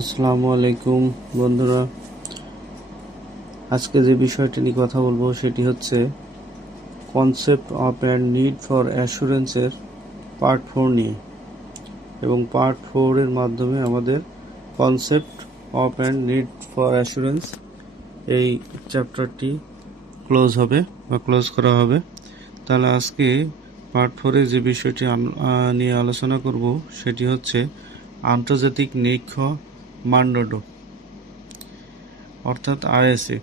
আসসালামু আলাইকুম, বন্ধুরা। আজকে যে বিষয়টি নিয়ে কথা বলব সেটি হচ্ছে concept of and need for অ্যাসুরেন্সের part four নিয়ে। এবং পার্ট ফোরের মাধ্যমে আমাদের concept of and need for assurance এই চ্যাপ্টারটি ক্লোজ হবে বা ক্লোজ করা হবে। তাহলে আজকে পার্ট ফোরে যে বিষয়টি নিয়ে আলোচনা করব সেটি হচ্ছে আন্তর্জাতিক নিরীক্ষা মানদণ্ড অর্থাৎ আইএসএ।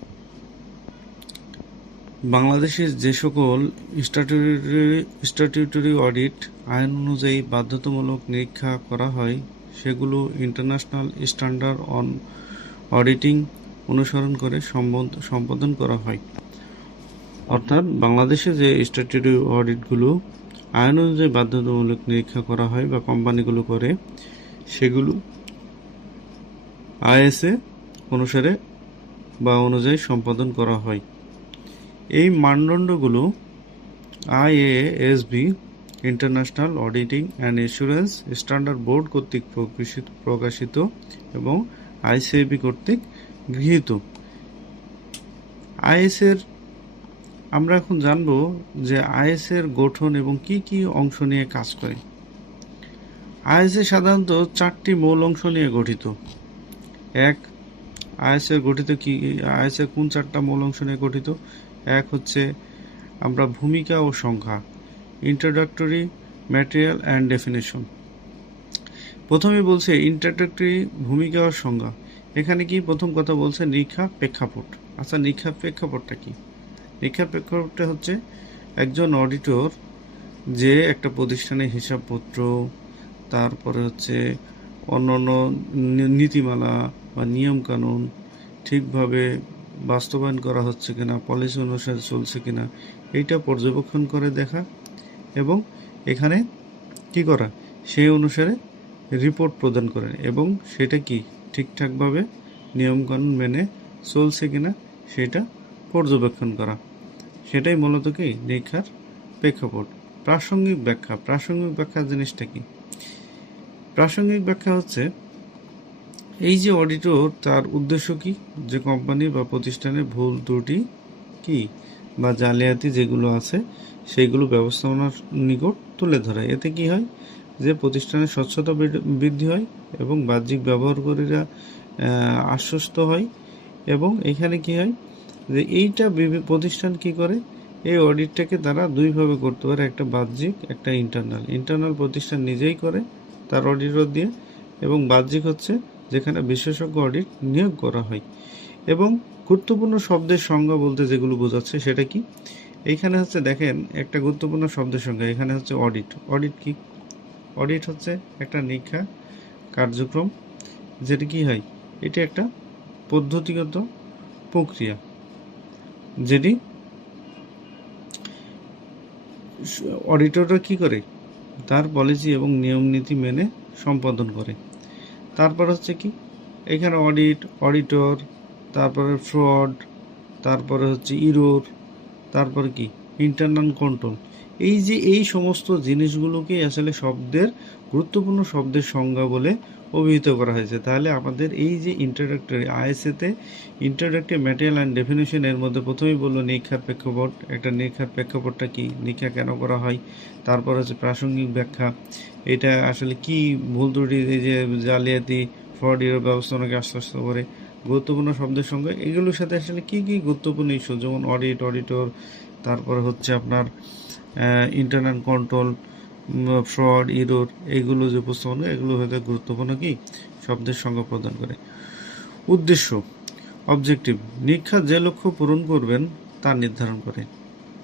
বাংলাদেশের যে সকল স্ট্যাটিউটরি স্ট্যাটিউটরি অডিট আইন অনুযায়ী বাধ্যতামূলক নিরীক্ষা করা হয়, সেগুলো ইন্টারন্যাশনাল স্ট্যান্ডার্ড অন অডিটিং অনুসরণ করে সম্পাদন করা হয়। অর্থাৎ বাংলাদেশে যে স্ট্যাটিউটরি অডিটগুলো আইন অনুযায়ী বাধ্যতামূলক নিরীক্ষা করা হয় বা কোম্পানিগুলো করে, সেগুলো আইএসএ অনুসারে বা অনুযায়ী সম্পাদন করা হয়। এই মানদণ্ডগুলো IASB, international auditing and insurance standard board কর্তৃক প্রকাশিত- এবং আইসিএবি কর্তৃক গৃহীত। আইএসের আমরা এখন জানব যে আইএসের গঠন এবং কি কি অংশ নিয়ে কাজ করে। আইএসএ সাধারণত চারটি মূল অংশ নিয়ে গঠিত। এক আইএসের গঠিত কি আইএসের কোন চারটা মূল অংশ নিয়ে গঠিত? এক হচ্ছে আমরা ভূমিকা ও সংখ্যা ইন্ট্রোডাক্টরি ম্যাটেরিয়াল অ্যান্ড ডেফিনেশন প্রথমে বলছে ইন্ট্রোডাক্টরি ভূমিকা ও সংজ্ঞা এখানে কি প্রথম কথা বলছে নিরীক্ষা প্রেক্ষাপট। আচ্ছা নিরীক্ষা প্রেক্ষাপটটা কি? নিরীক্ষা প্রেক্ষাপটটা হচ্ছে একজন অডিটর যে একটা প্রতিষ্ঠানের হিসাবপত্র, তারপরে হচ্ছে অন্যান্য অন্য নীতিমালা বা নিয়মকানুন ঠিকভাবে বাস্তবায়ন করা হচ্ছে কিনা পলিসি অনুসারে চলছে কিনা, এইটা পর্যবেক্ষণ করে দেখা এবং এখানে কি করা, সেই অনুসারে রিপোর্ট প্রদান করেন এবং সেটা কি ঠিকঠাকভাবে নিয়মকানুন মেনে চলছে কিনা সেটা পর্যবেক্ষণ করা। সেটাই মূলত কি, নিরীক্ষার প্রেক্ষাপট। প্রাসঙ্গিক ব্যাখ্যা প্রাসঙ্গিক ব্যাখ্যা জিনিসটা কি? প্রাসঙ্গিক ব্যাখ্যা হচ্ছে, এই যে অডিটর তার উদ্দেশ্য কি? যে কোম্পানি বা প্রতিষ্ঠানে ভুল ত্রুটি কি? বা জালিয়াতি যেগুলো আছে, সেইগুলো ব্যবস্থাপনার নিকট তুলে ধরে। এতে কি হয়? যে প্রতিষ্ঠানের স্বচ্ছতা বৃদ্ধি- হয় এবং বাহ্যিক ব্যবহারকারীরা আশ্বস্ত হয়। এবং এখানে কি হয়? যে এইটা প্রতিষ্ঠান কি করে? এই অডিটটাকে তারা দুইভাবে করতে পারে, একটা বাহ্যিক, একটা ইন্টারনাল ইন্টারনাল প্রতিষ্ঠান নিজেই করে তার অডিটর দিয়ে এবং বাহ্যিক হচ্ছে যেখানে বিশেষজ্ঞ অডিট নিয়োগ করা হয়। এবং গুরুত্বপূর্ণ শব্দের সংজ্ঞা বলতে যেগুলো বোঝাচ্ছে সেটা কি? এইখানে হচ্ছে দেখেন একটা গুরুত্বপূর্ণ শব্দের সংজ্ঞা, এখানে হচ্ছে অডিট অডিট কি? অডিট হচ্ছে একটা নিরীক্ষা কার্যক্রম, যেটা কি হয়? এটা একটা পদ্ধতিগত প্রক্রিয়া, যেটি অডিটররা কি করে? তার পলিসি এবং নিয়মনীতি মেনে সম্পাদন করে। তারপর হচ্ছে কি? এখানে অডিট অডিটর তারপরে ফ্রড তারপরে হচ্ছে ইরোর তারপর কি? ইন্টারনাল কন্ট্রোল এই যে এই সমস্ত জিনিসগুলোকেই আসলে শব্দের গুরুত্বপূর্ণ শব্দের সংজ্ঞা বলে অভিহিত করা হয়েছে। তাহলে আমাদের এই যে ইন্ট্রোডাক্টরি আইএসএতে ইন্ট্রোডাক্টরি ম্যাটেরিয়াল অ্যান্ড ডেফিনেশন এর মধ্যে প্রথমেই বলল নিরীক্ষার প্রেক্ষাপট। একটা নিরীক্ষার প্রেক্ষাপটটা কি? নিরীক্ষা কেন করা হয়? তারপর হচ্ছে প্রাসঙ্গিক ব্যাখ্যা। এটা আসলে কি ভুল ত্রুটি? এই যে জালিয়াতি ফ্রড এর ব্যবস্থাপনাকে আশ্বস্ত করে। গুরুত্বপূর্ণ শব্দের সঙ্গে এগুলোর সাথে আসলে কি কি গুরুত্বপূর্ণ ইস্যু যেমন অডিট অডিটর তারপরে হচ্ছে আপনার ইন্টারনাল কন্ট্রোল ফ্রড, ইরোর এইগুলো যে উপস্থাপনা এগুলো হয়তো গুরুত্বপূর্ণ কি? শব্দের সংজ্ঞা প্রদান করে। উদ্দেশ্য। অবজেক্টিভ নিরীক্ষা যে লক্ষ্য পূরণ করবেন, তা নির্ধারণ করে।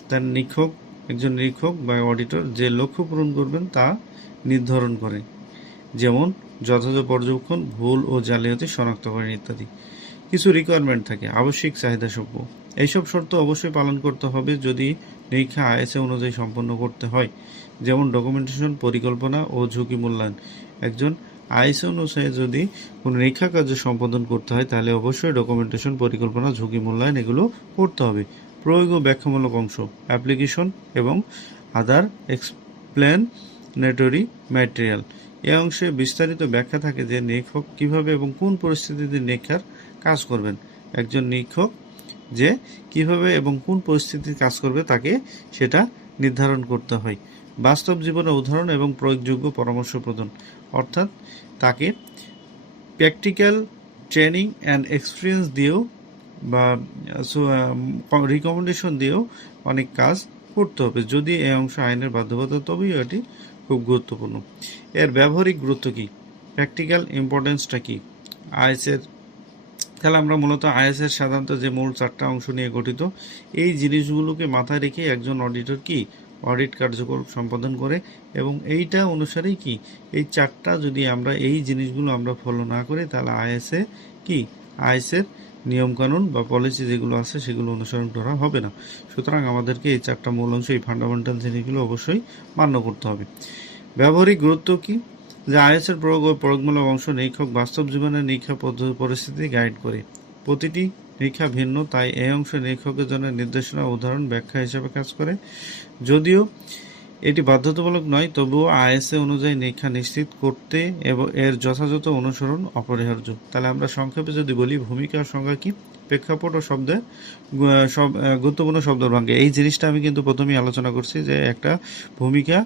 তার নিরীক্ষক, একজন নিরীক্ষক বা অডিটর যে লক্ষ্য পূরণ করবেন, তা নির্ধারণ করে। যেমন, যথাযথ পর্যবেক্ষণ, ভুল ও জালিয়াতি শনাক্ত করেন, ইত্যাদি। কিছু রিকোয়ারমেন্ট থাকে, আবশ্যিক চাহিদা সভ্য এইসব শর্ত অবশ্যই পালন করতে হবে যদি নিরীক্ষা আইএসএ অনুযায়ী সম্পন্ন করতে হয়। যেমন ডকুমেন্টেশন পরিকল্পনা ও ঝুঁকি মূল্যায়ন। একজন আইএসএ অনুসারে যদি কোনো নিরীক্ষা কার্য সম্পাদন করতে হয়, তাহলে অবশ্যই ডকুমেন্টেশন পরিকল্পনা, ঝুঁকি মূল্যায়ন এগুলো করতে হবে। প্রয়োগ ও ব্যাখ্যামূলক অংশ অ্যাপ্লিকেশন এবং আদার এক্সপ্লেনেটরি ম্যাটেরিয়াল এ অংশে বিস্তারিত ব্যাখ্যা থাকে যে নিরীক্ষক কীভাবে এবং কোন পরিস্থিতিতে নিরীক্ষার কাজ করবেন। একজন নিরীক্ষক যে কীভাবে এবং কোন পরিস্থিতিতে কাজ করবে তাকে সেটা নির্ধারণ করতে হয়। বাস্তব জীবনে উদাহরণ এবং প্রয়োগযোগ্য পরামর্শ প্রদান অর্থাৎ তাকে প্র্যাকটিক্যাল ট্রেনিং অ্যান্ড এক্সপিরিয়েন্স দিয়েও বা রিকমেন্ডেশন দিয়েও অনেক কাজ করতে হবে। যদি এই অংশ আইনের বাধ্যবাধকতা, তবেই এটি খুব গুরুত্বপূর্ণ। এর ব্যবহারিক গুরুত্ব কী? প্র্যাকটিক্যাল ইম্পর্টেন্সটা কী? আইএসের তাহলে আমরা মূলত আইএসের সাধারণত যে মূল চারটা অংশ নিয়ে গঠিত, এই জিনিসগুলোকে মাথায় রেখে একজন অডিটর কি অডিট কার্যকর সম্পাদন করে এবং এইটা অনুসারেই কি এই চারটা যদি আমরা এই জিনিসগুলো আমরা ফলো না করি, তাহলে আইএসএ কি? আইএসের নিয়মকানুন বা পলিসি যেগুলো আছে সেগুলো অনুসরণ করা হবে না। সুতরাং আমাদেরকে এই চারটা মূল অংশ, এই ফান্ডামেন্টাল জিনিসগুলো অবশ্যই মান্য করতে হবে। ব্যবহারিক গুরুত্ব কি? যে আইএসের প্রয়োগ ও প্রয়োগমূলক অংশ নিরীক্ষক বাস্তব জীবনের নিরীক্ষা পদ্ধতি পরিস্থিতি গাইড করে। প্রতিটি নিরীক্ষা ভিন্ন, তাই এই অংশ নিরীক্ষকের জন্য নির্দেশনা উদাহরণ ব্যাখ্যা হিসেবে কাজ করে। যদিও এটি বাধ্যতামূলক নয়, তবুও আইএসএ অনুযায়ী নিরীক্ষা নিশ্চিত করতে এবং, এর যথাযথ অনুসরণ অপরিহার্য। তাহলে আমরা সংক্ষেপে যদি বলি, ভূমিকা সংজ্ঞা কি? প্রেক্ষাপট ও শব্দে সব গুরুত্বপূর্ণ শব্দ ভাঙ্গে। এই জিনিসটা আমি কিন্তু প্রথমেই আলোচনা করছি যে একটা ভূমিকা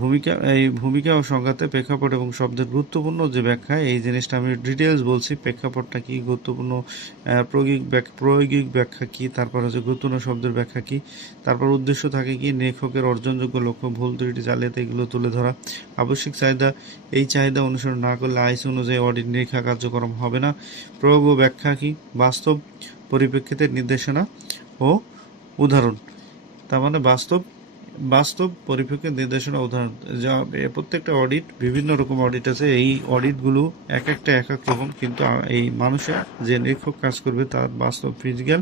ভূমিকা, এই ভূমিকা ও সংঘাতে প্রেক্ষাপট এবং শব্দের গুরুত্বপূর্ণ যে ব্যাখ্যা, এই জিনিসটা আমি ডিটেলস বলছি, প্রেক্ষাপটটা কি গুরুত্বপূর্ণ প্রয়োগিক প্রায়োগিক ব্যাখ্যা কি, তারপর হচ্ছে গুরুত্বপূর্ণ শব্দের ব্যাখ্যা কি, তারপর উদ্দেশ্য থাকে কি, লেখকের অর্জনযোগ্য লক্ষ্য, ভুল ত্রুটি, জালিয়াতি এগুলো তুলে ধরা, আবশ্যিক চাহিদা, এই চাহিদা অনুসরণ না করলে আইস অনুযায়ী অডিট নিরীক্ষা কার্যক্রম হবে না, প্রয়োগ ও ব্যাখ্যা কি বাস্তব পরিপ্রেক্ষিতের নির্দেশনা ও উদাহরণ। তার মানে বাস্তব বাস্তব পরিপ্রেক্ষিত নির্দেশনা উদাহরণ। যা প্রত্যেকটা অডিট বিভিন্ন রকম অডিট আছে। এই অডিটগুলো এক একটা এক এক রকম, কিন্তু এই মানুষের যে নিরীক্ষক কাজ করবে তার বাস্তব ফিজিক্যাল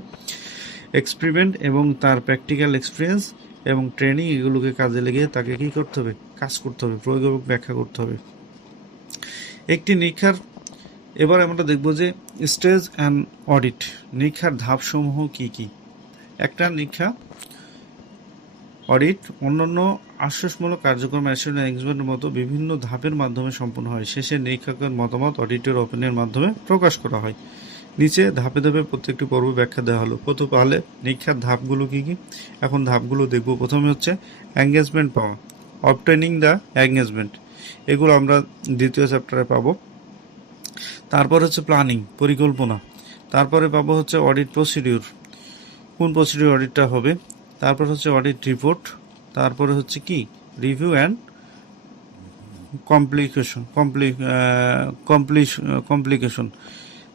এক্সপেরিমেন্ট এবং তার প্র্যাকটিক্যাল এক্সপিরিয়েন্স এবং ট্রেনিং এগুলোকে কাজে লেগে তাকে কি করতে হবে? কাজ করতে হবে, প্রয়োগ ব্যাখ্যা করতে হবে। একটি নিরীক্ষার এবার আমরা দেখব যে স্টেজ অ্যান্ড অডিট নিরীক্ষার ধাপসমূহ কি কি। একটা নিরীক্ষা, অডিট, অন্যান্য আশ্বাসমূলক কার্যক্রম অ্যাসিডেন্ট এক্সপেন্টের মতো বিভিন্ন ধাপের মাধ্যমে সম্পন্ন হয়। শেষে নিরীক্ষকের মতামত অডিটের ওপেনের মাধ্যমে প্রকাশ করা হয়। নিচে ধাপে ধাপে প্রত্যেকটি পর্ব ব্যাখ্যা দেওয়া হলো। প্রথম পাহলে নিরীক্ষার ধাপগুলো কী কী? এখন ধাপগুলো দেখব। প্রথমে হচ্ছে অ্যাঙ্গেজমেন্ট পাওয়া অবটেনিং দ্য অ্যাঙ্গেজমেন্ট এগুলো আমরা দ্বিতীয় চ্যাপ্টারে পাবো। তারপর হচ্ছে প্ল্যানিং পরিকল্পনা। তারপরে পাবো হচ্ছে অডিট প্রসিডিউর কোন প্রসিডিউর অডিটটা হবে? তারপর হচ্ছে অডিট রিপোর্ট তারপরে হচ্ছে কি? Review and complication compli complish complication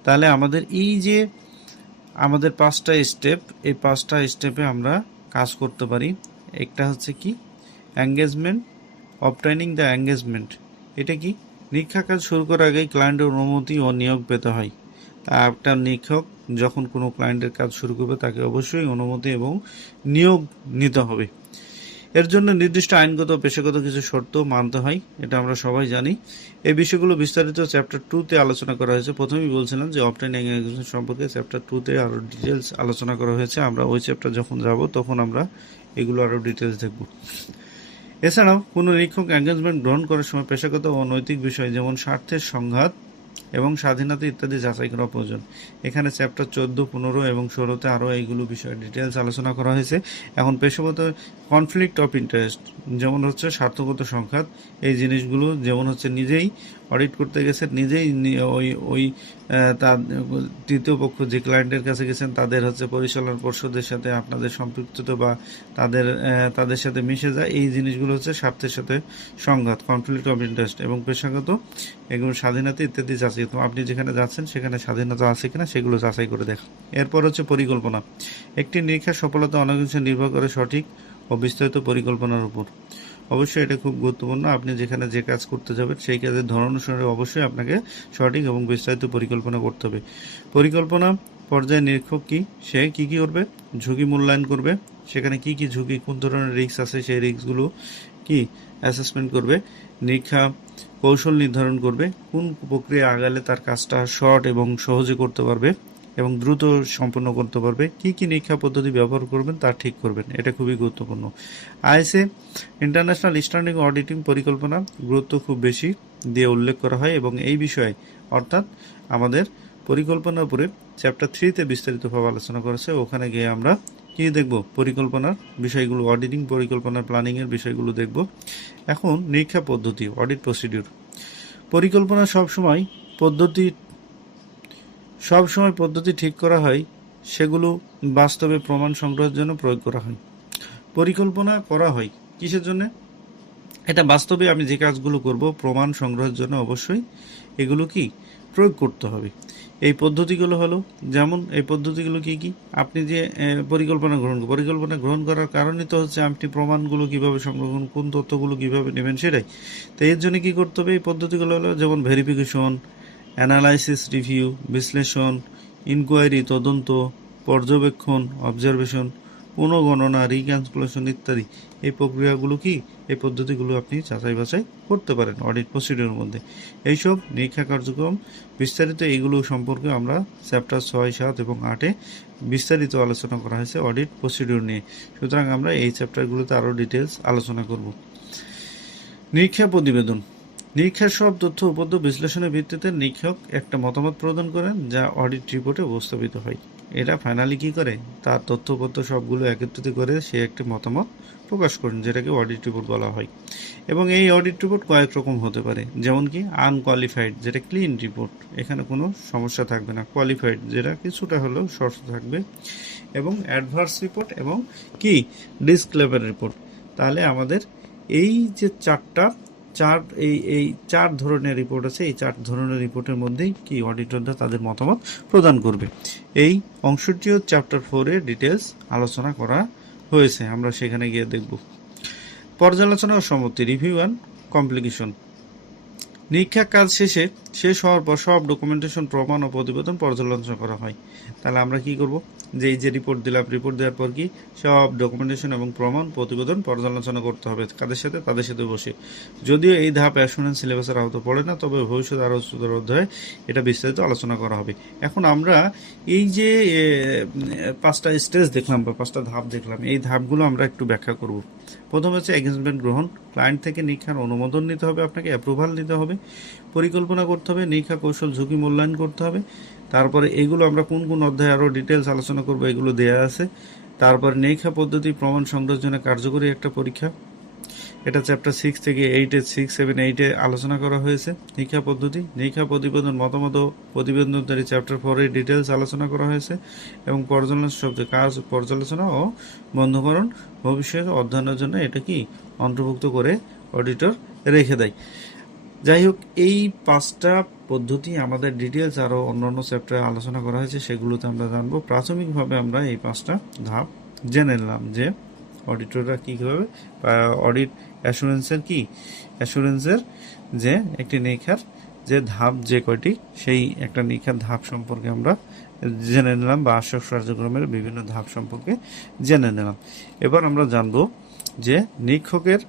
তাহলে আমাদের এই যে আমাদের পাঁচটা স্টেপ এই পাঁচটা স্টেপে আমরা কাজ করতে পারি। একটা হচ্ছে কি? অ্যাঙ্গেজমেন্ট অবটাইনিং দ্য অ্যাঙ্গেজমেন্ট এটা কি? নিরীক্ষা কাজ শুরু করার আগেই ক্লায়েন্টের অনুমতি ও নিয়োগ পেতে হয়। তা একটা নিরীক্ষক যখন কোনো ক্লায়েন্টের কাজ শুরু করবে, তাকে অবশ্যই অনুমতি এবং নিয়োগ নিতে হবে। এর জন্য নির্দিষ্ট আইনগত পেশাগত কিছু শর্ত মানতে হয়, এটা আমরা সবাই জানি। এই বিষয়গুলো বিস্তারিত চ্যাপ্টার টুতে আলোচনা করা হয়েছে। প্রথমেই বলছিলাম যে অফলাইন এঙ্গেজমেন্ট সম্পর্কে চ্যাপ্টার টুতে আরও ডিটেলস আলোচনা করা হয়েছে। আমরা ওই চ্যাপ্টার যখন যাব, তখন আমরা এগুলো আরও ডিটেলস দেখব। এছাড়াও কোনো নিরীক্ষক অ্যাঙ্গেজমেন্ট গ্রহণ করার সময় পেশাগত ও নৈতিক বিষয় যেমন স্বার্থের সংঘাত এবং স্বাধীনতা ইত্যাদি যাচাই করা প্রয়োজন। এখানে চ্যাপ্টার চোদ্দ, পনেরো এবং ষোলোতে আরও এইগুলো বিষয়ে ডিটেলস আলোচনা করা হয়েছে। এখন পেশাগত কনফ্লিক্ট অফ ইন্টারেস্ট যেমন হচ্ছে স্বার্থগত সংঘাত, এই জিনিসগুলো যেমন হচ্ছে নিজেই অডিট করতে গেছেন নিজেই ওই ওই তার তৃতীয় পক্ষ যে ক্লায়েন্টের কাছে গেছেন, তাদের হচ্ছে পরিচালনা পর্ষদের সাথে আপনাদের সম্পৃক্ততা বা তাদের তাদের সাথে মিশে যায়। এই জিনিসগুলো হচ্ছে স্বার্থের সাথে সংঘাত কনফ্লিক্ট অফ ইন্টারেস্ট এবং পেশাগত, এগুলো স্বাধীনতা ইত্যাদি যাচাই তো আপনি যেখানে যাচ্ছেন সেখানে স্বাধীনতা আছে কিনা সেগুলো যাচাই করে দেখ। এরপর হচ্ছে পরিকল্পনা। একটি নিরীক্ষার সফলতা অনেক কিছু নির্ভর করে সঠিক ও বিস্তারিত পরিকল্পনার উপর। অবশ্যই এটা খুব গুরুত্বপূর্ণ। আপনি যেখানে যে কাজ করতে যাবেন, সেই কাজের ধরন অনুসারে অবশ্যই আপনাকে সঠিক এবং বিস্তারিত পরিকল্পনা করতে হবে। পরিকল্পনা পর্যায়ে নিরীক্ষক কি? সে কি কি করবে? ঝুঁকি মূল্যায়ন করবে। সেখানে কি কি ঝুঁকি, কোন ধরনের রিস্ক আছে, সেই রিস্কগুলো কি অ্যাসেসমেন্ট করবে। নিরীক্ষা কৌশল নির্ধারণ করবে, কোন প্রক্রিয়া আগালে তার কাজটা শর্ট এবং সহজে করতে পারবে এবং দ্রুত সম্পন্ন করতে পারবে, কি কি নিরীক্ষা পদ্ধতি ব্যবহার করবেন তা ঠিক করবেন, এটা খুবই গুরুত্বপূর্ণ। আইএসএ ইন্টারন্যাশনাল স্ট্যান্ডিং অডিটিং পরিকল্পনা গুরুত্ব খুব বেশি দিয়ে উল্লেখ করা হয় এবং এই বিষয়ে অর্থাৎ আমাদের পরিকল্পনার উপরে চ্যাপ্টার থ্রিতে বিস্তারিতভাবে আলোচনা করেছে। ওখানে গিয়ে আমরা কি দেখব? পরিকল্পনার বিষয়গুলো অডিটিং পরিকল্পনার প্ল্যানিংয়ের বিষয়গুলো দেখব। এখন নিরীক্ষা পদ্ধতি অডিট প্রসিডিউর পরিকল্পনা সবসময় পদ্ধতি সবসময় পদ্ধতি ঠিক করা হয়, সেগুলো বাস্তবে প্রমাণ সংগ্রহের জন্য প্রয়োগ করা হয়। পরিকল্পনা করা হয় কিসের জন্য? এটা বাস্তবে আমি যে কাজগুলো করব, প্রমাণ সংগ্রহের জন্য অবশ্যই এগুলো কি? প্রয়োগ করতে হবে। এই পদ্ধতিগুলো হলো, যেমন এই পদ্ধতিগুলো কি কি? আপনি যে পরিকল্পনা গ্রহণ পরিকল্পনা গ্রহণ করার কারণে তো হচ্ছে আপনি প্রমাণগুলো কীভাবে সংরক্ষণ, কোন তথ্যগুলো কীভাবে নেবেন সেটাই। তো এর জন্য কি করতে হবে? এই পদ্ধতিগুলো হলো যেমন ভেরিফিকেশন অ্যানালাইসিস রিভিউ বিশ্লেষণ ইনকোয়ারি তদন্ত, পর্যবেক্ষণ অবজারভেশন পুনঃগণনা রিক্যালকুলেশন ইত্যাদি, এই প্রক্রিয়াগুলো কি? এই পদ্ধতিগুলো আপনি যাচাই বাছাই করতে পারেন অডিট প্রসিডিওর মধ্যে। এইসব নিরীক্ষা কার্যক্রম বিস্তারিত এইগুলো সম্পর্কে আমরা চ্যাপ্টার ছয়, সাত এবং আটে বিস্তারিত আলোচনা করা হয়েছে অডিট প্রসিডিওর নিয়ে। সুতরাং আমরা এই চ্যাপ্টারগুলোতে আরও ডিটেলস আলোচনা করব। নিরীক্ষা প্রতিবেদন। নিরীক্ষার সব তথ্য উপদ্য বিশ্লেষণের ভিত্তিতে নিরীক্ষক একটা মতামত প্রদান করেন যা অডিট রিপোর্টে উপস্থাপিত হয়। এরা ফাইনালি কি করে? তার তথ্যপত্র সবগুলো একত্রিত করে সে একটি মতামত প্রকাশ করেন, যেটাকে অডিট রিপোর্ট বলা হয়। এবং এই অডিট রিপোর্ট কয়েক রকম হতে পারে। যেমন কি আনকোয়ালিফাইড যেটা ক্লিন রিপোর্ট এখানে কোনো সমস্যা থাকবে না। কোয়ালিফাইড যেটা কিছুটা হলেও শর্ত থাকবে। এবং অ্যাডভার্স রিপোর্ট এবং কি? ডিসক্লেভার রিপোর্ট তাহলে আমাদের এই যে চারটা চার, এই এই চার ধরনের রিপোর্ট আছে। এই চার ধরনের রিপোর্টের মধ্যেই কি অডিটররা তাদের মতামত প্রদান করবে? এই অংশটিও চ্যাপ্টার ফোরে ডিটেলস আলোচনা করা হয়েছে। আমরা সেখানে গিয়ে দেখব। পর্যালোচনা ও সম্মতি রিভিউ অ্যান্ড কমপ্লিকেশন নিরীক্ষা কাজ শেষে শেষ হওয়ার পর সব ডকুমেন্টেশন প্রমাণ ও প্রতিবেদন পর্যালোচনা করা হয়। তাহলে আমরা কি করব? যে এই যে রিপোর্ট দিলাম রিপোর্ট দেওয়ার পর কি সব ডকুমেন্টেশন এবং প্রমাণ, প্রতিবেদন পর্যালোচনা করতে হবে কাদের সাথে? তাদের সাথে বসে। যদিও এই ধাপ অ্যাসুরেন্স সিলেবাসের আওতা পড়ে না, তবে ভবিষ্যৎ আরও উচ্চতর অধ্যায়ে এটা বিস্তারিত আলোচনা করা হবে। এখন আমরা এই যে পাঁচটা স্টেজ দেখলাম বা পাঁচটা ধাপ দেখলাম, এই ধাপগুলো আমরা একটু ব্যাখ্যা করব। প্রথম হচ্ছে এগেজমেন্ট গ্রহণ। ক্লায়েন্ট থেকে নিরীক্ষার অনুমোদন নিতে হবে আপনাকে অ্যাপ্রুভাল নিতে হবে। পরিকল্পনা করতে হবে, নিরীক্ষা কৌশল, ঝুঁকি মূল্যায়ন করতে হবে। তারপরে এগুলো আমরা কোন কোন অধ্যায়ে আরও ডিটেলস আলোচনা করব, এগুলো দেয়া আছে। তারপর নিরীক্ষা পদ্ধতি, প্রমাণ জন্য কার্যকরী একটা পরীক্ষা। এটা চ্যাপ্টার সিক্স থেকে এইটে সিক্স সেভেন এইটে আলোচনা করা হয়েছে, নিরীক্ষা পদ্ধতি। নিরীক্ষা প্রতিবেদন, মতামত ও প্রতিবেদনকারী চ্যাপ্টার ফোরে ডিটেলস আলোচনা করা হয়েছে এবং পর্যালোচনা শব্দ কাজ, পর্যালোচনা ও বন্ধকরণ ভবিষ্যৎ অধ্যয়নের জন্য এটা কি? অন্তর্ভুক্ত করে অডিটর রেখে দেয়। যাই হোক, এই পাঁচটা পদ্ধতি আমাদের ডিটেলস আরও অন্যান্য চ্যাপ্টারে আলোচনা করা হয়েছে, সেগুলোতে আমরা জানব। প্রাথমিকভাবে আমরা এই পাঁচটা ধাপ জেনে নিলাম যে অডিটররা কীভাবে অডিট অ্যাসুরেন্সের কি অ্যাসুরেন্সের যে একটি নিরীক্ষার যে ধাপ যে কয়টি, সেই একটা নিরীক্ষার ধাপ সম্পর্কে আমরা জেনে নিলাম, বা আশ্বাস কার্যক্রমের বিভিন্ন ধাপ সম্পর্কে জেনে নিলাম। এবার আমরা জানব যে নিরীক্ষকের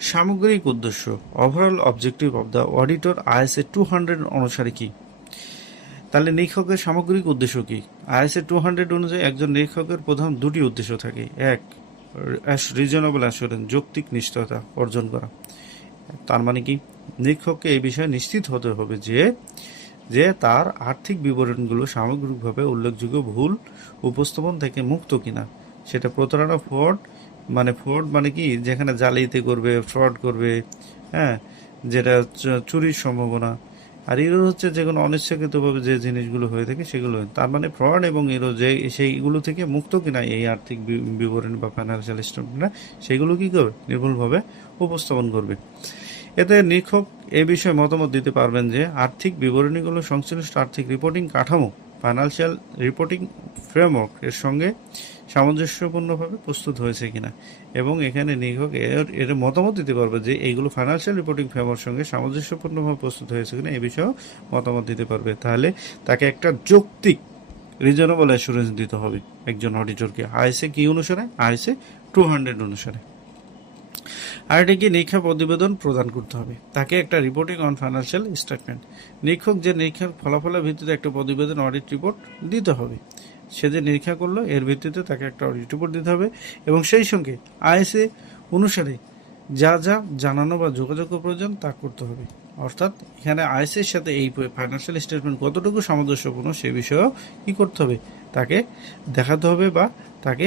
সামগ্রিক উদ্দেশ্য overall objective of the auditor ISA two hundred অনুসারে কি? তাহলে নিরীক্ষকের সামগ্রিক উদ্দেশ্য কি? আইএসএ টু হান্ড্রেড অনুযায়ী একজন নিরীক্ষকের প্রধান দুটি উদ্দেশ্য থাকে। এক রিজনেবল অ্যাসুরেন্স যৌক্তিক নিশ্চয়তা অর্জন করা। তার মানে কি? নিরীক্ষককে এই বিষয়ে নিশ্চিত হতে হবে যে যে তার আর্থিক বিবরণগুলো সামগ্রিকভাবে উল্লেখযোগ্য ভুল, উপস্থাপন থেকে মুক্ত কিনা, সেটা প্রতারণা ফ্রড মানে ফ্রড মানে কি? যেখানে জালিয়াতি করবে ফ্রড করবে হ্যাঁ? যেটা চুরির সম্ভাবনা। আর এরও হচ্ছে যে কোনো অনিচ্ছাকৃতভাবে যে জিনিসগুলো হয়ে থাকে সেগুলো তার মানে ফ্রড এবং এরও যে সেইগুলো থেকে মুক্ত কিনা এই আর্থিক বিবরণী বা ফাইন্যান্সিয়াল স্টেটমেন্ট সেগুলো কী করবে? নির্ভুলভাবে উপস্থাপন করবে। এতে নিরীক্ষক এ বিষয়ে মতামত দিতে পারবেন যে, আর্থিক বিবরণীগুলো সংশ্লিষ্ট আর্থিক রিপোর্টিং কাঠামো ফাইন্যান্সিয়াল রিপোর্টিং ফ্রেমওয়ার্ক এর সঙ্গে সামঞ্জস্যপূর্ণভাবে প্রস্তুত হয়েছে কিনা। এবং এখানে নিরীক্ষক এর এর মতামত দিতে পারবে যে এইগুলো ফাইন্যান্সিয়াল রিপোর্টিং ফ্রেমওয়ার্ক সঙ্গে সামঞ্জস্যপূর্ণভাবে প্রস্তুত হয়েছে কিনা এই বিষয়েও মতামত দিতে পারবে। তাহলে তাকে একটা যৌক্তিক রিজনেবল অ্যাসুরেন্স দিতে হবে একজন অডিটরকে আইসে কি অনুসারে? আইসে টু হান্ড্রেড অনুসারে। আরেকটি নিরীক্ষা প্রতিবেদন প্রদান করতে হবে। তাকে একটা রিপোর্টিং অন ফাইন্যান্সিয়াল স্টেটমেন্ট নিরীক্ষক যে নিরীক্ষার ফলাফলের ভিত্তিতে একটা প্রতিবেদন অডিট রিপোর্ট দিতে হবে। সে যে নিরীক্ষা করল, এর ভিত্তিতে তাকে একটা অডিট রিপোর্ট দিতে হবে এবং সেই সঙ্গে আইএসএ অনুসারে যা যা জানানো বা যোগাযোগ প্রয়োজন তা করতে হবে। অর্থাৎ এখানে আইএসএর সাথে এই ফাইন্যান্সিয়াল স্টেটমেন্ট কতটুকু সামঞ্জস্যপূর্ণ সে বিষয়েও কী করতে হবে, তাকে দেখাতে হবে বা তাকে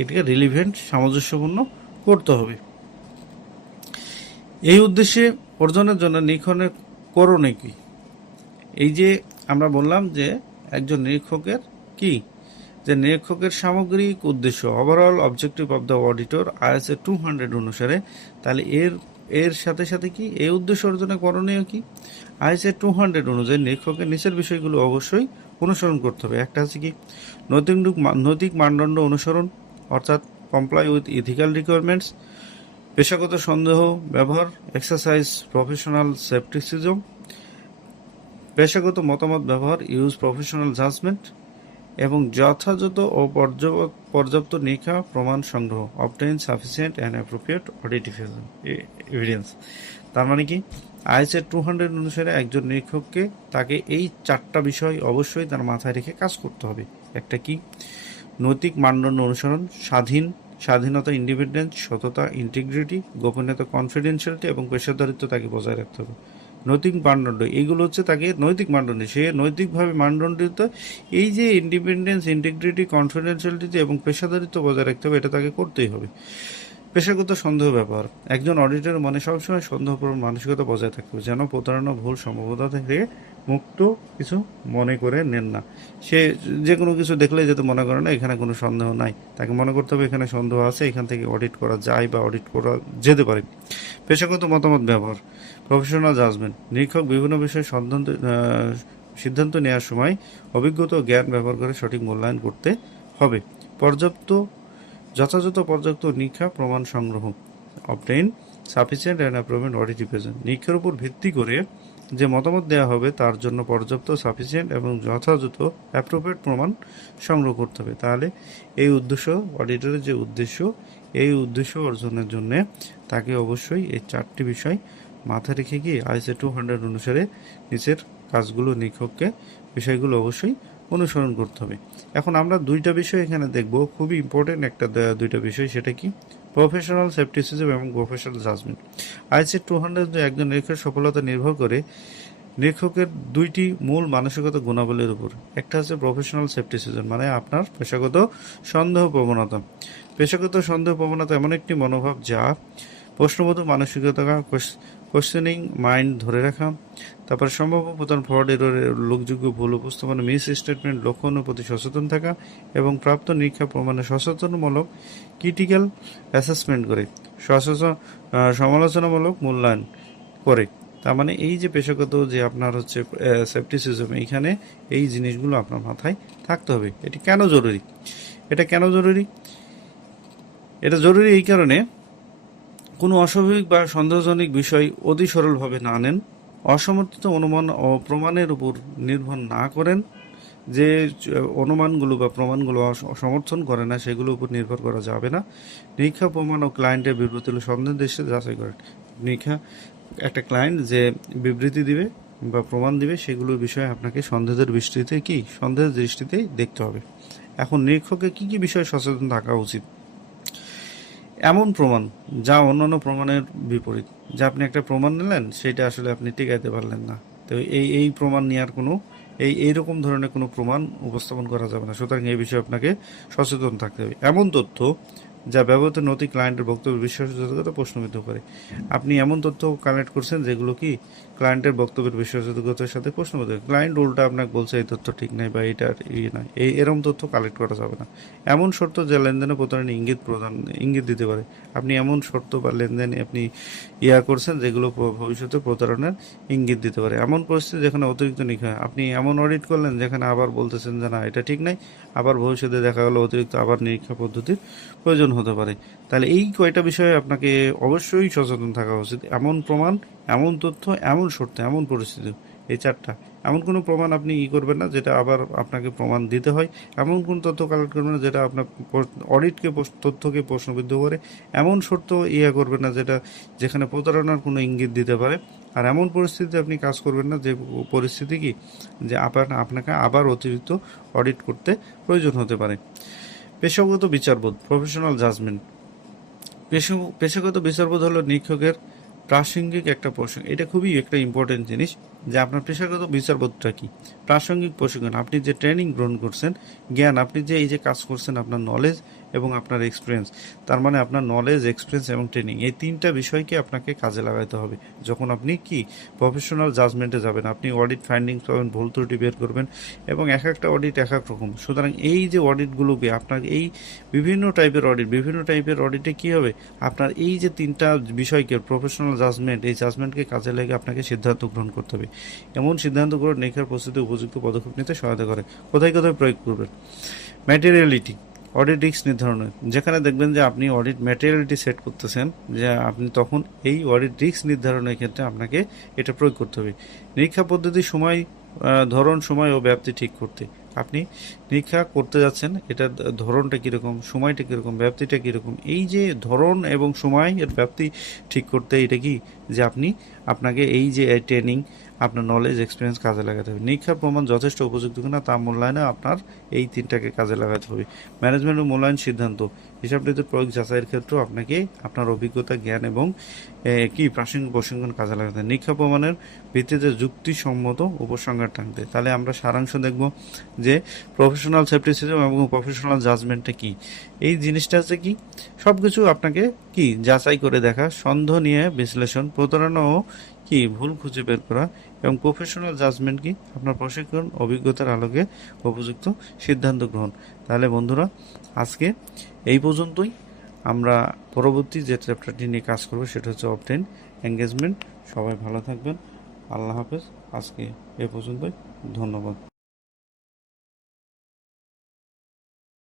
এটিকে রিলিভেন্ট সামঞ্জস্যপূর্ণ করতে হবে। এই উদ্দেশ্যে অর্জনের জন্য নিরীক্ষণের করণীয় কি? এই যে আমরা বললাম যে একজন নিরীক্ষকের কি যে নিরীক্ষকের সামগ্রিক উদ্দেশ্য overall objective of the auditor ISA two hundred অনুসারে, তাহলে এর এর সাথে সাথে কি, এই উদ্দেশ্য অর্জনে করণীয় কি? আইএসএ টু হান্ড্রেড অনুযায়ী নিরীক্ষকের নিচের বিষয়গুলো অবশ্যই অনুসরণ করতে হবে। একটা আছে কি, নৈতিক নৈতিক মানদণ্ড অনুসরণ, অর্থাৎ কমপ্লাই উইথ ইথিক্যাল রিকোয়ারমেন্টস পেশাগত সন্দেহ, ব্যবহার এক্সারসাইজ প্রফেশনাল সেপটিসিজম পেশাগত মতামত, ব্যবহার ইউজ প্রফেশনাল জাজমেন্ট এবং যথাযথ ও পর্যাপ্ত নিরীক্ষা প্রমাণ সংগ্রহ obtain sufficient and appropriate audit evidence তার মানে কি? আইএসএ টু হান্ড্রেড অনুসারে একজন নিরীক্ষককে তাকে এই চারটা বিষয় অবশ্যই তার মাথায় রেখে কাজ করতে হবে। একটা কি? নৈতিক মানদণ্ড অনুসরণ, স্বাধীন, স্বাধীনতা ইন্ডিপেন্ডেন্স সততা ইন্টিগ্রিটি গোপনীয়তা কনফিডেন্সিয়ালিটি এবং পেশাদারিত্ব তাকে বজায় রাখতে হবে। নৈতিক মানদণ্ড, এইগুলো হচ্ছে তাকে নৈতিক মানদণ্ড। সে নৈতিকভাবে মানদণ্ডিত, এই যে ইন্ডিপেন্ডেন্স ইন্টিগ্রিটি কনফিডেন্সিয়ালিটি এবং পেশাদারিত্ব বজায় রাখতে হবে, এটা তাকে করতেই হবে। পেশাগত সন্দেহ ব্যবহার, একজন অডিটরের মনে সবসময় সন্দেহপ্রবণ মানসিকতা বজায় থাকতে হবে, যেন প্রতারণা, ভুল সম্ভাবনা থেকে মুক্ত কিছু মনে করে নেন না। সে যে কোনো কিছু দেখলে যাতে মনে করে না, এখানে কোনো সন্দেহ নাই। তাকে মনে করতে হবে এখানে সন্দেহ আছে, এখান থেকে অডিট করা যায় বা অডিট করা যেতে পারে। পেশাগত মতামত ব্যবহার প্রফেশনাল জাজমেন্ট। নিরীক্ষক বিভিন্ন বিষয়ে সন্ধান্ত সিদ্ধান্ত নেওয়ার সময় অভিজ্ঞতা জ্ঞান ব্যবহার করে সঠিক মূল্যায়ন করতে হবে। পর্যাপ্ত, যথাযথ পর্যাপ্ত নিরীক্ষা, প্রমাণ সংগ্রহ obtain sufficient and approvement audit represent নিরীক্ষার উপর ভিত্তি করে যে মতামত দেওয়া হবে, তার জন্য পর্যাপ্ত সাফিসিয়েন্ট এবং যথাযথ অ্যাপ্রোপ্রিয়েট প্রমাণ সংগ্রহ করতে হবে। তাহলে এই উদ্দেশ্য অডিটরের যে উদ্দেশ্য, এই উদ্দেশ্য অর্জনের জন্য তাকে অবশ্যই এই চারটি বিষয় মাথায় রেখে গিয়ে আইসে টু হান্ড্রেড অনুসারে নিচের কাজগুলো নিরীক্ষককে বিষয়গুলো অবশ্যই অনুসরণ করতে হবে। এখন আমরা দুইটা বিষয় এখানে দেখব। খুবই ইম্পর্টেন্ট একটা দুইটা বিষয় সেটা কি? প্রফেশনাল সেপটিসিজম এবং professional judgement ISA two hundred একজন নিরীক্ষকের সফলতা নির্ভর করে নিরীক্ষকের দুইটি মূল মানসিকতা গুণাবলীর উপর। একটা হচ্ছে প্রফেশনাল সেপটিসিজম মানে আপনার পেশাগত সন্দেহ প্রবণতা। পেশাগত সন্দেহ প্রবণতা এমন একটি মনোভাব যা প্রশ্নবোধক মানসিকতা কোশ্চেনিং মাইন্ড ধরে রাখা। তারপর সম্ভাব্য প্রধান ফ্রড এররের উল্লেখযোগ্য ভুল উপস্থাপনা মিস স্টেটমেন্ট লক্ষণের প্রতি সচেতন থাকা এবং প্রাপ্ত নিরীক্ষা প্রমাণে সচেতনমূলক ক্রিটিক্যাল অ্যাসেসমেন্ট করে, সচেতন সমালোচনামূলক মূল্যায়ন করে। তার মানে এই যে পেশাগত যে আপনার হচ্ছে সেপটিসিজম এইখানে এই জিনিসগুলো আপনার মাথায় থাকতে হবে। এটি কেন জরুরি? এটা কেন জরুরি? এটা জরুরি এই কারণে কোনো অস্বাভাবিক বা সন্দেহজনক বিষয় অতি সরলভাবে না নেন অসমর্থিত অনুমান ও প্রমাণের উপর নির্ভর না করেন। যে অনুমানগুলো বা প্রমাণগুলো সমর্থন করে না, সেগুলোর উপর নির্ভর করা যাবে না। নিরীক্ষা, প্রমাণ ও ক্লায়েন্টের বিবৃতি সন্দেহ দেশে যাচাই করেন নিরীক্ষা একটা ক্লায়েন্ট যে বিবৃতি দিবে বা প্রমাণ দিবে, সেগুলোর বিষয়ে আপনাকে সন্দেহের দৃষ্টিতে কি? সন্দেহের দৃষ্টিতে দেখতে হবে। এখন নিরীক্ষকের কি কি বিষয়ে সচেতন থাকা উচিত? এমন প্রমাণ, যা অন্যান্য প্রমাণের বিপরীত। যা আপনি একটা প্রমাণ নিলেন, সেটা আসলে আপনি টিকাইতে পারলেন না। তো এই এই প্রমাণ নেওয়ার কোনো, এই, এইরকম ধরনের কোনো প্রমাণ উপস্থাপন করা যাবে না। সুতরাং এই বিষয়ে আপনাকে সচেতন থাকতে হবে। এমন তথ্য যা ব্যবহৃত নথি ক্লায়েন্টের বক্তব্যের বিশ্বাসযোগ্যতা প্রশ্নবিদ্ধ করে। আপনি এমন তথ্য কালেক্ট করছেন যেগুলো কি ক্লায়েন্টের বক্তব্যের বিশ্বাসযোগ্যতার সাথে প্রশ্নবিদ্ধ। ক্লায়েন্ট উল্টা আপনাকে বলছে, এই তথ্য ঠিক নাই বা এটার ইয়ে নয় এই এরকম তথ্য কালেক্ট করা যাবে না। এমন শর্ত যা লেনদেনে প্রতারণা ইঙ্গিত প্রদান, ইঙ্গিত দিতে পারে। আপনি এমন শর্ত বা লেনদেনে আপনি ইয়া করছেন যেগুলো ভবিষ্যতে প্রতারণার ইঙ্গিত দিতে পারে। এমন পরিস্থিতি যেখানে অতিরিক্ত নিখা, আপনি এমন অডিট করলেন যেখানে আবার বলতেছেন যে না, এটা ঠিক নাই। আবার ভবিষ্যতে দেখা গেলো অতিরিক্ত আবার নিরীক্ষা পদ্ধতির প্রয়োজন হতে পারে। তাহলে এই কয়টা বিষয়ে আপনাকে অবশ্যই সচেতন থাকা উচিত। এমন প্রমাণ, এমন তথ্য, এমন শর্ত, এমন পরিস্থিতি, এই চারটা। এমন কোনো প্রমাণ আপনি ই করবেন না, যেটা আবার আপনাকে প্রমাণ দিতে হয়। এমন কোনো তথ্য কালেক্ট করবেন না, যেটা আপনার অডিটকে তথ্যকে প্রশ্নবিদ্ধ করে। এমন শর্ত ইয়ে করবেন না, যেটা যেখানে প্রতারণার কোনো ইঙ্গিত দিতে পারে। আর এমন পরিস্থিতিতে আপনি কাজ করবেন না, যে পরিস্থিতি কি? যে আপনার, আপনাকে আবার অতিরিক্ত অডিট করতে প্রয়োজন হতে পারে। পেশাগত বিচারবোধ প্রফেশনাল জাজমেন্ট পেশাগত বিচারবোধ হলো নিক্ষকের প্রাসঙ্গিক একটা প্রসঙ্গ। এটা খুবই একটা ইম্পর্টেন্ট জিনিস। যে আপনার পেশাগত বিচারবোধটা কি? প্রাসঙ্গিক প্রশিক্ষণ, আপনি যে ট্রেনিং গ্রহণ করছেন, জ্ঞান, আপনি যে এই যে কাজ করছেন, আপনার নলেজ এবং আপনার এক্সপিরিয়েন্স তার মানে আপনার নলেজ এক্সপিরিয়েন্স এবং ট্রেনিং এই তিনটা বিষয়কে আপনাকে কাজে লাগাতে হবে। যখন আপনি কি প্রফেশনাল জাজমেন্টে যাবেন, আপনি অডিট ফাইন্ডিংস পাবেন, ভুল ত্রুটি বের করবেন এবং এক একটা অডিট এক এক রকম। সুতরাং এই যে অডিটগুলোকে আপনার এই বিভিন্ন টাইপের অডিট বিভিন্ন টাইপের অডিটে কি হবে? আপনার এই যে তিনটা বিষয়কে প্রফেশনাল জাজমেন্ট এই জাজমেন্টকে কাজে লেগে আপনাকে সিদ্ধান্ত গ্রহণ করতে হবে। এমন সিদ্ধান্ত গ্রহণ নিরীক্ষার প্রস্তুতি উপযুক্ত পদক্ষেপ নিতে সহায়তা করে। কোথায় কোথায় প্রয়োগ করবেন? ম্যাটেরিয়ালিটি অডিট রিস্ক নির্ধারণে। যেখানে দেখবেন যে আপনি অডিট ম্যাটেরিয়ালিটি সেট করতেছেন, যে আপনি তখন এই অডিট রিস্ক নির্ধারণের ক্ষেত্রে আপনাকে এটা প্রয়োগ করতে হবে। নিরীক্ষা পদ্ধতির সময় ধরন, সময় ও ব্যাপ্তি ঠিক করতে। আপনি নিরীক্ষা করতে যাচ্ছেন এটার ধরনটা কীরকম, সময়টা কীরকম, ব্যাপ্তিটা কীরকম, এই যে ধরন এবং সময় এর ব্যাপ্তি ঠিক করতে, এটা কি? যে আপনি আপনাকে এই যে ট্রেনিং আপনার নলেজ এক্সপিরিয়েন্স কাজে লাগাতে হবে। নিরীক্ষার প্রমাণ যথেষ্ট উপযুক্ত কিনা তা মূল্যায়নে আপনার এই তিনটাকে কাজে লাগাতে হবে। ম্যানেজমেন্ট ও মূল্যায়ন সিদ্ধান্ত। হিসাব নীতির প্রয়োগ যাচাইয়ের ক্ষেত্রেও আপনাকে আপনার অভিজ্ঞতা, জ্ঞান এবং কি প্রাসঙ্গিক প্রশিক্ষণ কাজে লাগাতে হবে। নিরীক্ষা প্রমাণের ভিত্তিতে যুক্তিসম্মত উপসংহার টানতে। তাহলে আমরা সারাংশ দেখব যে প্রফেশনাল সেফটি সিস্টেম এবং প্রফেশনাল জাজমেন্টটা কি। এই জিনিসটা হচ্ছে কি সব কিছু আপনাকে কি যাচাই করে দেখা, সন্দেহ নিয়ে বিশ্লেষণ, প্রতারণা ও কি ভুল খুঁজে বের করা এবং প্রফেশনাল জাজমেন্ট কি? আপনার প্রশিক্ষণ, অভিজ্ঞতার আলোকে উপযুক্ত সিদ্ধান্ত গ্রহণ। তাহলে বন্ধুরা, আজকে এই পর্যন্তই। আমরা পরবর্তী যে চ্যাপ্টারটি নিয়ে কাজ করব, সেটা হচ্ছে অবটেন এঙ্গেজমেন্ট সবাই ভালো থাকবেন। আল্লাহ হাফেজ। আজকে এ পর্যন্তই। ধন্যবাদ।